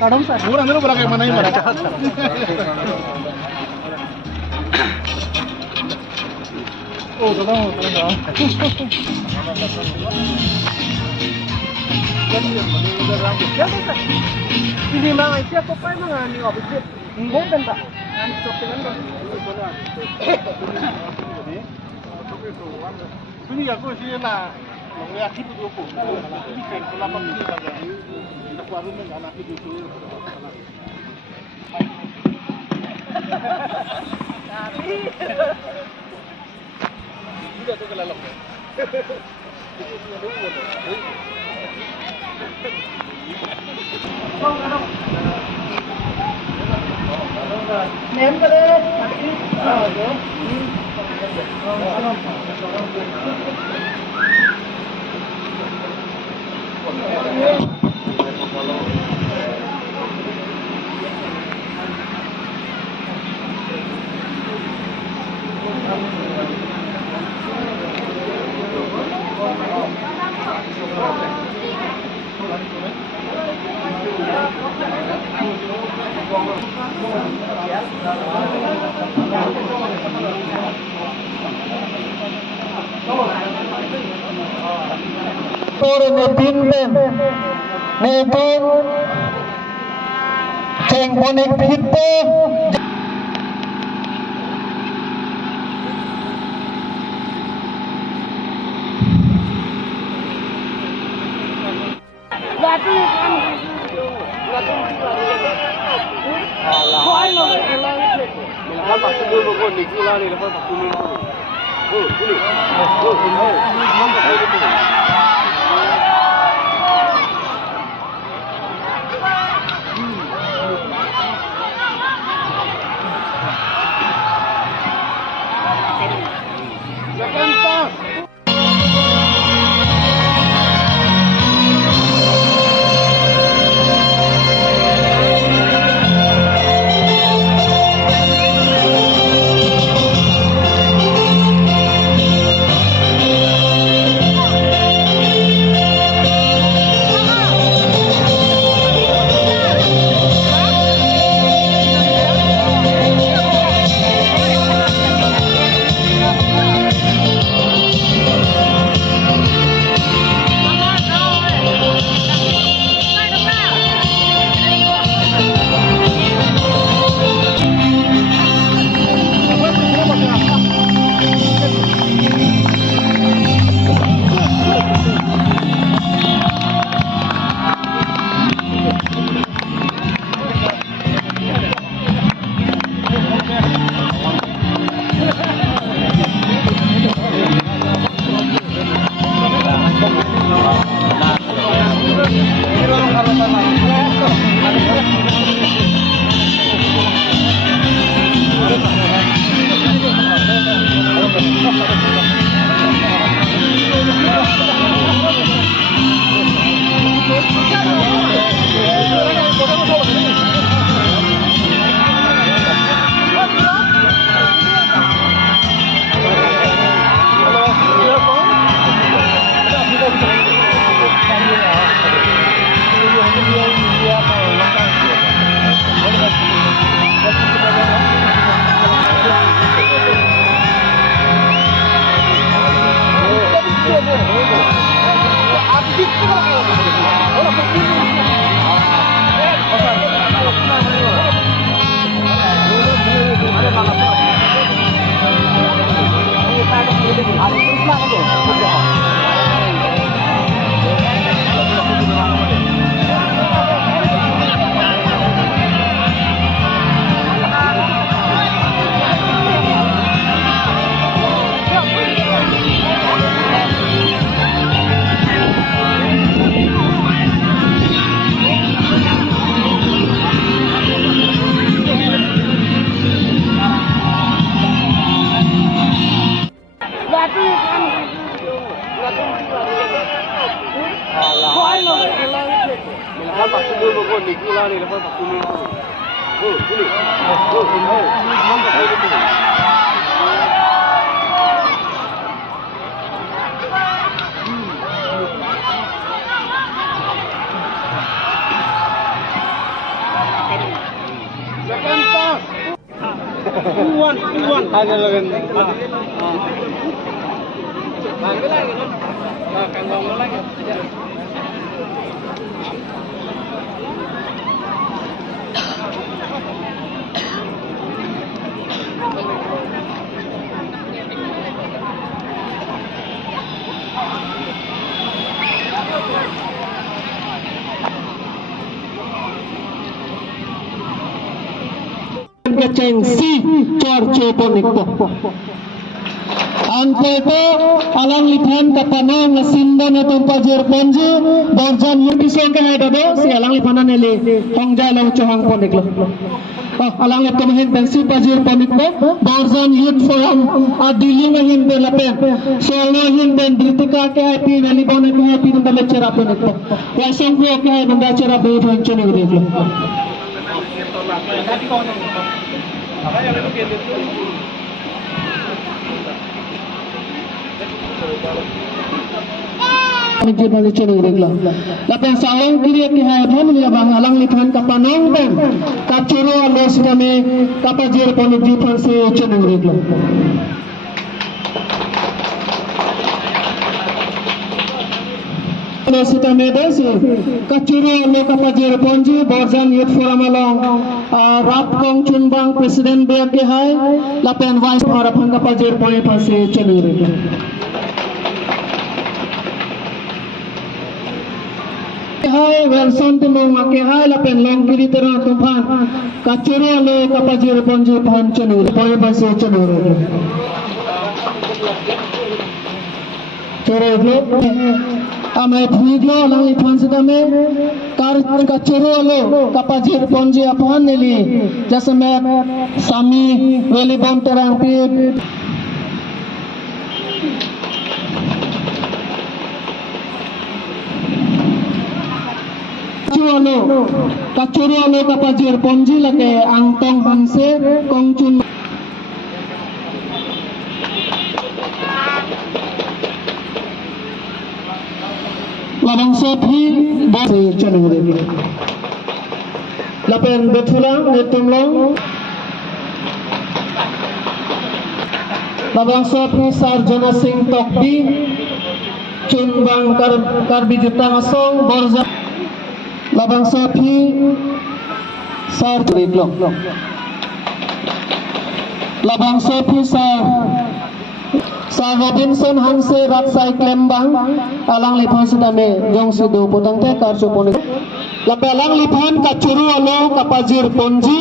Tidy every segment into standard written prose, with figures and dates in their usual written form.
Kadang sa. Murang dulu barang kayak mana yang barang. Oh, kadang. Hindi mga siya po pa mga ni office. Bukan Pak. Ang software kan. Ini aku sih lah. Mengenai aktif itu aku. Ini kan kelapa ini kan. Kita warung dengan anak itu. Tapi Sudah tu kelalap. ném cái đấy. Netin ceng bonek kita berarti kan Iwan. Ada lagi. Lagi lagi kan. Kangkong lagi. Keceng si corco ponikpo Antepo alang lipan kapanong ngasimban atong pajer ponji borjan yubisong kahedado si alang lipanan ele hongja lang chohang poniklo alang lip kamahin pensi pajer ponikpo borjan youth forum adili mahin de lapen solo hin den dritika ke IP nali bone ke IP nda lecera ponikpo yasong ko ke nda lecera be fanchone gidlo Menjadi macam ni regla. Lapan saung kiri ke hai pun ni abang alang lipan kapanong ben kapcuro alo sikame kapajir politi panse macam ni regla. Alo sikame desi kapcuro alo kapajir ponji borjan youth forum along rap kong chunbang presiden dia ke hai lapan vice harapan kapajir politi panse macam ni regla. Hai Wilson timong make hai lapen long kiri terang tumpang kacuro lo kapajir ponji pan cenur poin basi cenur coro lo amai phiglo lang ipan sedame kar kacuro lo kapajir ponji apan neli jasme sami weli bon terang pi kacuro lo kapajir ponji lake angtong hanse kongchun labang sopi bose chanure lapen betulang netumlong labang sopi sarjana singh tokbi chunbang karbi jutang asong borza labang sapi sar triglong labang sapi sar Robinson Hanse Ratsai Klembang alang lipan sedame jong sido potang te karso ponik lapelang lipan kacuru alo kapajir ponji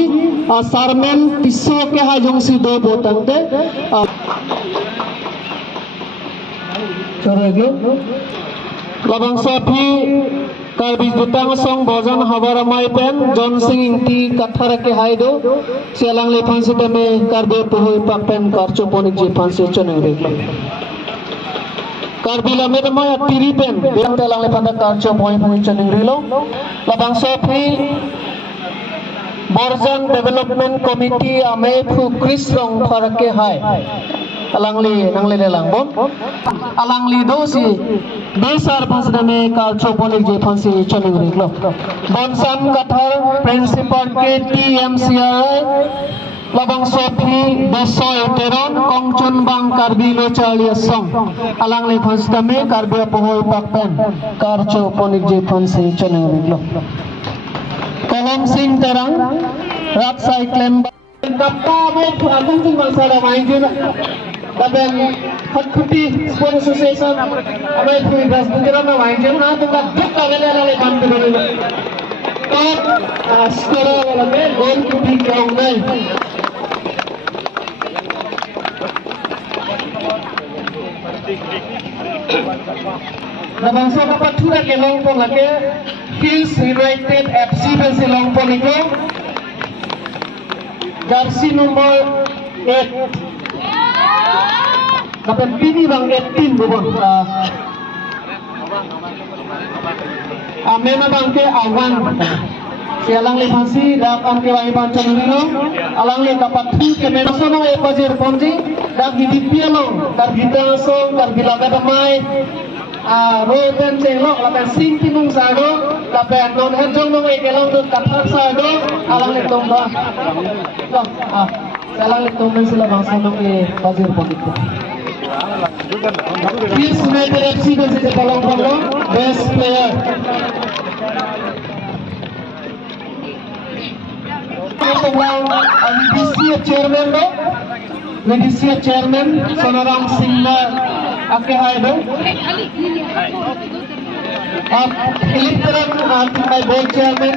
sarmen piso ke hajong sido potang te corego labang sapi Karbi jutang song bojan habara mai pen John Singh inti kathara ke haido sialang le phansi tame karbe pohoi pak pen karcho ponik je phansi chone regla karbi la me mai tiri pen belang telang le panda karcho pohoi phansi chone relo labang sophri Borjan Development Committee ame phu Krisrong farake hai alangli nangli lelang bon alangli dosi besar pasdame kalcho polik je phansi chone reglo bonsam kathar principal ke TMCI labang sophri besoy teron kongchon bang karbi lo chalia song alangli pasdame karbi pohoi pakpen karcho polik je phansi chone reglo Kolom Singh terang rat sai klem kappa mo agung tung masalah main je Kaben Hakkuti Sport Association amai pui ras bujara na main je na to ka thukka gele ale ban pe gele to skora wala me goal kupi kaung nai Nabang so kapat thura ke long pong lake Hills United FC besi long pong iko jersey number 8 kapan pini bang 18 bubon mema bang ke awan si alang le phasi dak am ke wai ban chanurino alang le kapat thu ke mena sono e pajir ponji dak gidipielo dar gidaso dar bilaga damai roten cenglo lapen sing timung sado lapen non hejong nong e kelong tu kathak sado alang le tongba Alang le tum sila bangsa nong e Bajir Ponik po. Peace United FC ben sila palong palong best player. VDC chairman do, VDC chairman Sonaram Singh na ake hai do. Electoral my board chairman.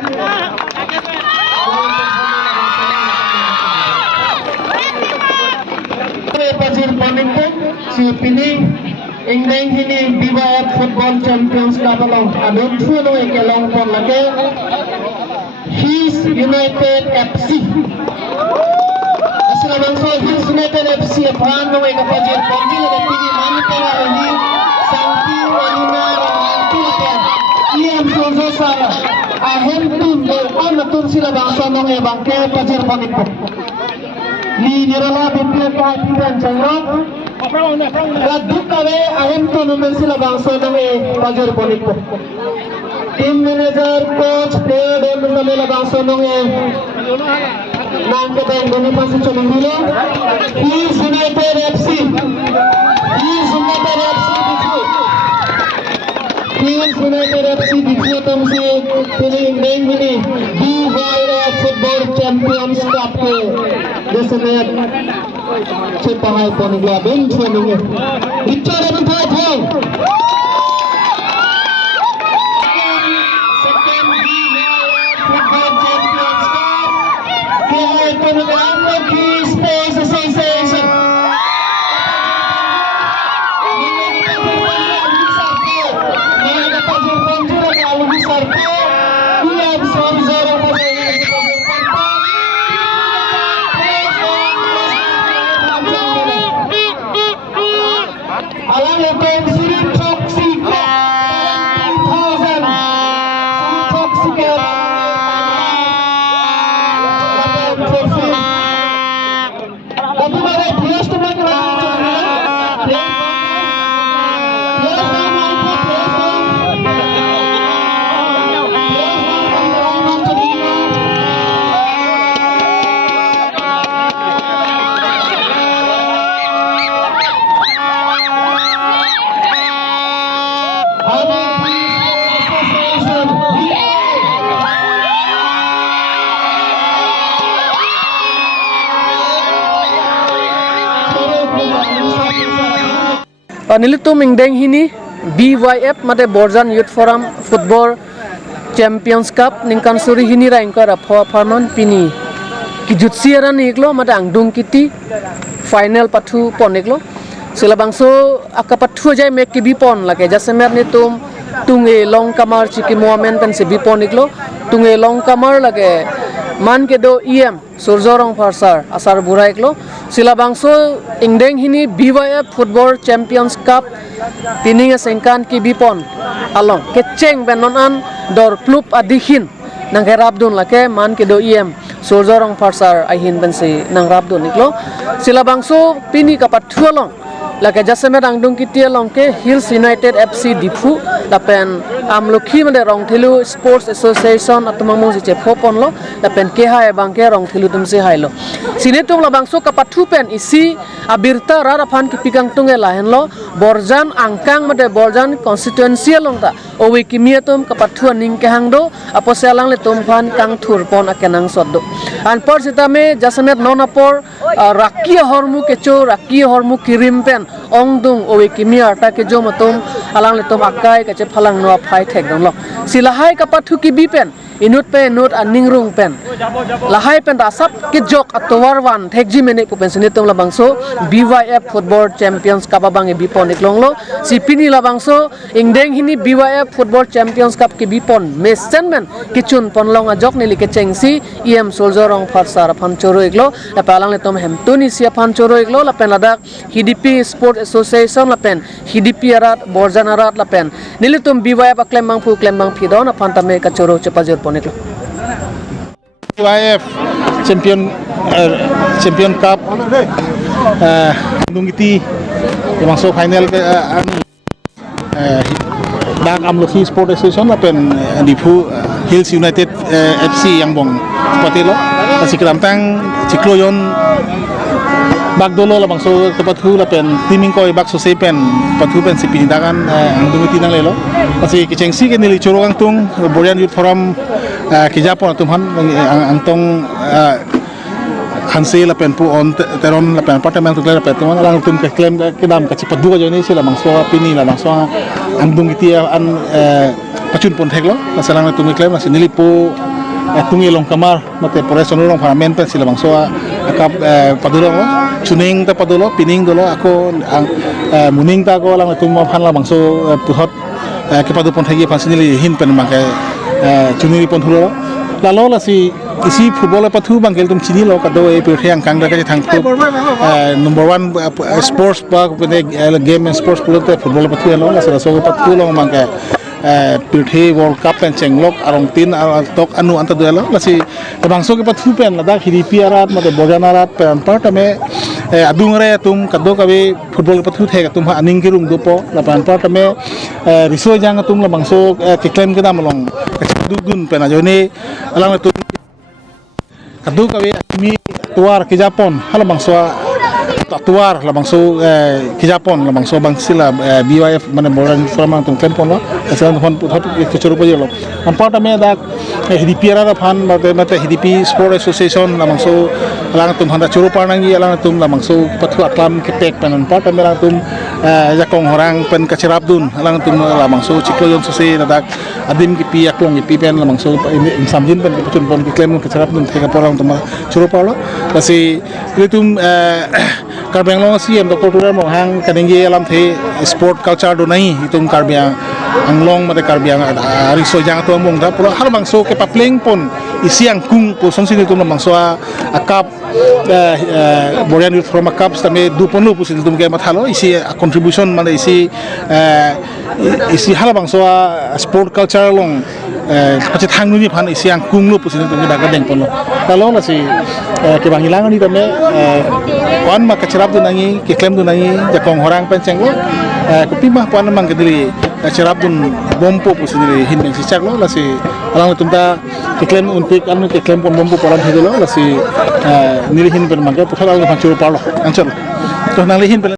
Bajir Ponik po si pining ingdeng hini BYF Football Champions Cup along adon thuno ekelong pon lage. His United FC. Asal bangsa His United FC Afan no eka Bajir Ponik lage tigi manita ali Santi Walina Rantil Iam Sozo Sara ahem tum do on tum sila bangsa no e bangke Bajir Ponik po. Ni dirala bipia ka tiran changrok raduk kawe ahem to no sila bangsa no e Bajir Ponik po. Team manager, coach, player dan pemain bangsa nong nang kita Indonesia si Choming dulu. He's United FC. He's United FC dicu. He's United FC dicu tamsi feeling deng ini BYF Football Champions Cup ke desanet cepahai ponigla ben Choming. Bicara bentai thong. Sports Association. Nilitum ingdeng hini BYF mate Borjan Youth Forum Football Champions Cup ningkan suri hini ra ingkar apho farman pini kijutsi ni iklo mate angdung kiti final pathu poneklo sila bangso akapathu jai mek ki bipon lake jasemer ni tunge long kamar chiki momen pen se bipon iklo tunge long kamar lage man ke do EM Surzorong Farsar asar burai iklo sila bangso ingdeng hini BYF Football Champions Cup tininga sengkan ki bipon along keceng benonan dor klub adihin nang rabdun lake man ke do EM Surzorong Farsar ahin bensi nang rabdun iklo sila bangso pini kapat thualong lake jasemer angdung kitia longke Hills United FC Dipu lapen amlokhi made rongthilu Sports Association atmamong je phopon lo lapen ke hai bangke rongthilu tumse hailo sinetung la bangso kapathu pen isi abirta rara phan ki pigang tunge lahen lo Borjan angkang made Borjan constituency longta owi kimiatum kapathu ning ke hangdo apo selang le tum phan kang thur pon akenang soddo an por sitame jasemer nonapor rakia hormu kecho rakia hormu kirim pen ongdung owi kimia ta ke jomatum alang le tum akai ke che phalang no phai thek dong lo silahai kapathu ki bipen inut pe nut aningrung pen lahai pen rasap ke jok atowar wan thekji mene pu pensini tum la bangso BYF Football Champions Cup bang e bipon iklong lo sipini la bangso ingdeng hini BYF Football Champions Cup ke bipon mesenmen kichun ponlong ajok nili ke chengsi EM Surzorong Farsar phan choro iklo la palang le tum hem tunisia phan choro iklo la pen ladak HDP Sport Association la pen HDP arat Borjan arat la pen nili tum BYF aklembang pu klembang phidon aphan tame ka choro chepajor poneklo BYF Champion Cup nungiti masuk final ke dak amlohi Sport Association apen dipu Hills United FC yang bong seperti lo kasi kelamtang cikloyon bagdolo labang so tepat hu lapen timing ko bak so sepen tepat hu pen si pinindakan ang dumiti nang lelo kasi kicengsi ke nili churong tung Borean Youth Forum kijapon atumhan ang tong hansi lapen pu on teron lapen apartemen tukle lapen teman lang tum ke claim ke dam ka cipat dua joni sila bang so pini la bang so ang dumiti an pacun pon theklo masalang tum claim nasi nilipu tungi long kamar mate poreson long parliament pen sila bang so akap padulo chuning ta padulo pining dolo ako ang muning ta ko lang tum phan la bang so puhot ke padu pon thegi pasinili hin pen mang ke chuniri pon thulo lalo la si isi football pathu bangkel tum chini lo kado e pe yang kang da ka thang tu number 1 sports ba game and sports pulote football pathu lo la so pathu lo mang ke Pirthi World Cup pen cenglok arong tin tok anu anta duelo lasi bangso ke pathu pen lada hiripi arat mate bojanarat pen partame adungre tum kado kabe football pathu thega tum aning ki rum dopo la pen partame riso jang tum la bangso ke claim ke damlong dugun pen ajone alang tum kado kabe mi tuar ke Japon hala bangso tuar la bangso ke Japon la bangso bangsila BYF mane boran frama tum kempon lo asan hon puthot ke churu pa yelo ampata me dak hidipi ara phan mate hidipi sport association la bangso lang tum handa churu pa nangi lang tum la bangso pathu atlam ke tek panan pata me lang tum jakong horang pen kacirap dun lang tum la bangso cikloyon sose dak adim ki pi aklong ki pen la bangso samjin pen pachun pon ki claim kacirap dun theka porang tum churu pa lo kasi tum Karbiang long si em doktor tular mong hang kadengge alam the sport culture do nahi itung karbiang anglong mate karbiang ariso jang to mong da pura har bangso ke papleng pon isiang kung po song sin itung bangso akap Borean Youth Forum akap stame du pon lu pusin itung ke mathalo isi contribution mane isi har bangso sport culture long pacit hangnu ni phan isi ang kunglu pusin itung daga deng pon lo kalau la si ke bangilang ni tame wan ma kacirap du nangi ke claim du nangi jakong horang penceng lo kupi mah puan mang kedili kacirap dun bompo pusin dili hin meng sicak lo la si alang tumta ke claim untuk anu ke claim pon bompo poran hidelo la si nili hin pen mang ke puthal ang phan churu parlo ancol to nang li hin